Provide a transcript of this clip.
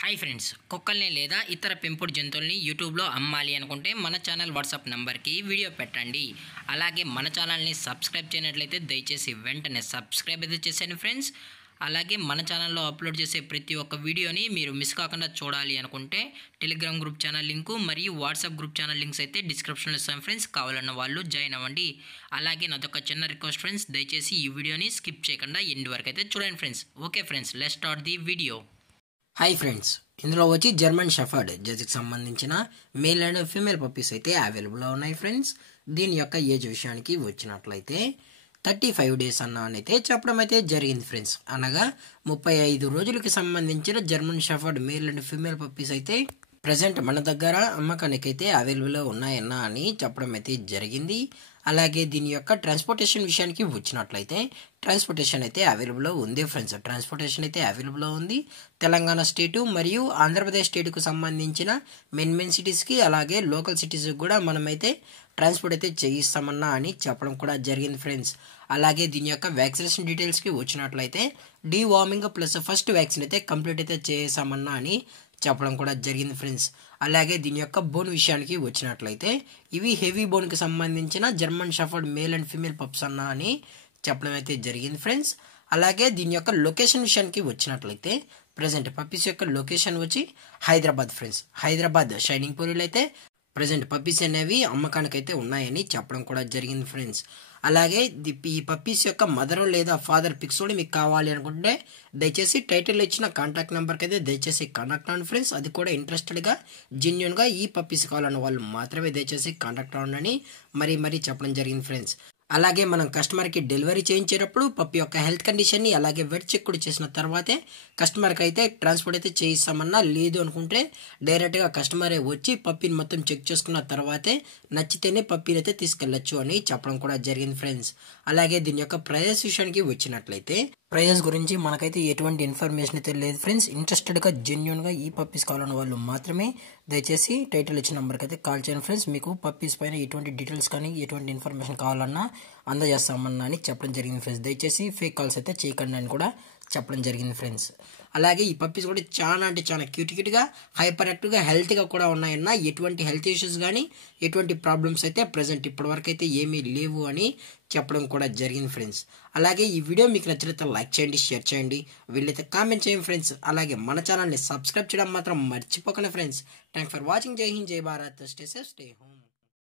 Hi friends, కుక్కల్ని లేదా ఇతర పెంపుడు జంతువుల్ని యూట్యూబ్లో అమ్మాలి అనుకుంటే మన ఛానల్ వాట్సాప్ నెంబర్కి వీడియో పెట్టండి. అలాగే మన ఛానల్ని సబ్స్క్రైబ్ చేయనట్లయితే దయచేసి వెంటనే సబ్స్క్రైబ్ అయితే చేసేయండి ఫ్రెండ్స్. అలాగే మన ఛానల్లో అప్లోడ్ చేసే ప్రతి ఒక్క వీడియోని మీరు మిస్ కాకుండా చూడాలి అనుకుంటే టెలిగ్రామ్ గ్రూప్ ఛానల్ లింకు మరియు వాట్సాప్ గ్రూప్ ఛానల్ లింక్స్ అయితే డిస్క్రిప్షన్లో ఇస్తాను ఫ్రెండ్స్. కావాలన్న వాళ్ళు జాయిన్ అవ్వండి. అలాగే నాదొక చిన్న రిక్వెస్ట్ ఫ్రెండ్స్, దయచేసి ఈ వీడియోని స్కిప్ చేయకుండా ఎండ్ వరకు అయితే చూడండి friends. Okay friends, let's start the video. Hi friends, ఇందులో వచ్చి జర్మన్ షెఫర్డ్ జెర్సీకి సంబంధించిన మేల్ అండ్ ఫీమేల్ పప్పీస్ అయితే అవైలబుల్లో ఉన్నాయి ఫ్రెండ్స్. దీని యొక్క ఏజ్ విషయానికి వచ్చినట్లయితే 35 డేస్ అయితే చెప్పడం అయితే జరిగింది ఫ్రెండ్స్. అనగా 35 రోజులకి సంబంధించిన German shepherd male and female puppies అయితే ప్రజెంట్ మన దగ్గర అమ్మకానికి అయితే అవైలబుల్లో ఉన్నాయన్నా అని చెప్పడం అయితే జరిగింది. అలాగే దీని యొక్క ట్రాన్స్పోర్టేషన్ విషయానికి వచ్చినట్లయితే ట్రాన్స్పోర్టేషన్ అయితే అవైలబుల్లో ఉంది ఫ్రెండ్స్. ట్రాన్స్పోర్టేషన్ అయితే అవైలబుల్లో ఉంది. తెలంగాణ స్టేటు మరియు ఆంధ్రప్రదేశ్ స్టేట్కు సంబంధించిన మెయిన్ సిటీస్కి అలాగే లోకల్ సిటీస్కి కూడా మనమైతే ట్రాన్స్పోర్ట్ అయితే చేయిస్తామన్నా అని చెప్పడం కూడా జరిగింది ఫ్రెండ్స్. అలాగే దీని యొక్క వ్యాక్సినేషన్ డీటెయిల్స్కి వచ్చినట్లయితే డీవార్మింగ్ ప్లస్ ఫస్ట్ వ్యాక్సిన్ అయితే కంప్లీట్ అయితే చేసామన్నా అని చెప్పడం కూడా జరిగింది ఫ్రెండ్స్. అలాగే దీని యొక్క బోన్ విషయానికి వచ్చినట్లయితే ఇవి హెవీ బోన్కి సంబంధించిన German shepherd male and female pups అన్నా అని చెప్పడం అయితే జరిగింది ఫ్రెండ్స్. అలాగే దీని యొక్క లొకేషన్ విషయానికి వచ్చినట్లయితే ప్రజెంట్ పప్పీస్ యొక్క లొకేషన్ వచ్చి హైదరాబాద్ ఫ్రెండ్స్. హైదరాబాద్ షైనింగ్ పూరిలో అయితే ప్రజెంట్ పప్పీస్ అనేవి అమ్మకానికైతే ఉన్నాయని చెప్పడం కూడా జరిగింది ఫ్రెండ్స్. అలాగే ఈ పప్పీస్ యొక్క మదర్ లేదా ఫాదర్ పిక్స్ కూడా మీకు కావాలి అనుకుంటే దయచేసి టైటిల్ ఇచ్చిన కాంటాక్ట్ నెంబర్కి అయితే దయచేసి కాంటాక్ట్ అవ్వండి ఫ్రెండ్స్. అది కూడా ఇంట్రెస్టెడ్గా జెన్యున్గా ఈ పప్పీస్ కావాలన్న వాళ్ళు మాత్రమే దయచేసి కాంటాక్ట్ అవ్వండి మరీ చెప్పడం జరిగింది ఫ్రెండ్స్. అలాగే మనం కస్టమర్కి డెలివరీ చేయించేటప్పుడు పప్పి యొక్క హెల్త్ కండిషన్ని అలాగే వెట్ చెక్ కూడా చేసిన తర్వాతే కస్టమర్కి అయితే ట్రాన్స్పోర్ట్ అయితే చేయిస్తామన్నా. లేదు అనుకుంటే డైరెక్ట్గా కస్టమరే వచ్చి పప్పిని మొత్తం చెక్ చేసుకున్న తర్వాతే నచ్చితేనే పప్పిని అయితే తీసుకెళ్ళచ్చు అని చెప్పడం కూడా జరిగింది ఫ్రెండ్స్. అలాగే దీని యొక్క ప్రైజెస్ విషయానికి వచ్చినట్లయితే ప్రైజెస్ గురించి మనకైతే ఎటువంటి ఇన్ఫర్మేషన్ అయితే లేదు ఫ్రెండ్స్. ఇంట్రెస్టెడ్గా జెన్యున్గా ఈ పప్పీస్ కావాలన్న వాళ్ళు మాత్రమే దయచేసి టైటిల్ ఇచ్చిన నెంబర్కి అయితే కాల్ చేయండి ఫ్రెండ్స్. మీకు పప్పీస్ పైన ఎటువంటి డీటెయిల్స్ కానీ ఎటువంటి ఇన్ఫర్మేషన్ కావాలన్నా అందజేస్తామన్నా అని చెప్పడం జరిగింది ఫ్రెండ్స్. దయచేసి ఫేక్ కాల్స్ అయితే చేయకండి అని కూడా చెప్పడం జరిగింది ఫ్రెండ్స్. అలాగే ఈ పప్పీస్ కూడా చాలా అంటే చాలా క్యూట్గా హైపర్ యాక్టివ్గా హెల్తీగా కూడా ఉన్నాయన్నా. ఎటువంటి హెల్త్ ఇష్యూస్ కానీ ఎటువంటి ప్రాబ్లమ్స్ అయితే ప్రజెంట్ ఇప్పటివరకు అయితే ఏమీ లేవు అని చెప్పడం కూడా జరిగింది ఫ్రెండ్స్. అలాగే ఈ వీడియో మీకు నచ్చినట్లయితే లైక్ చేయండి, షేర్ చేయండి, వీళ్ళైతే కామెంట్ చేయండి ఫ్రెండ్స్. అలాగే మన ఛానల్ని సబ్స్క్రైబ్ చేయడం మాత్రం మర్చిపోకండి ఫ్రెండ్స్. Thanks for watching. జై హింద్, జై Bharat, stay safe, stay home.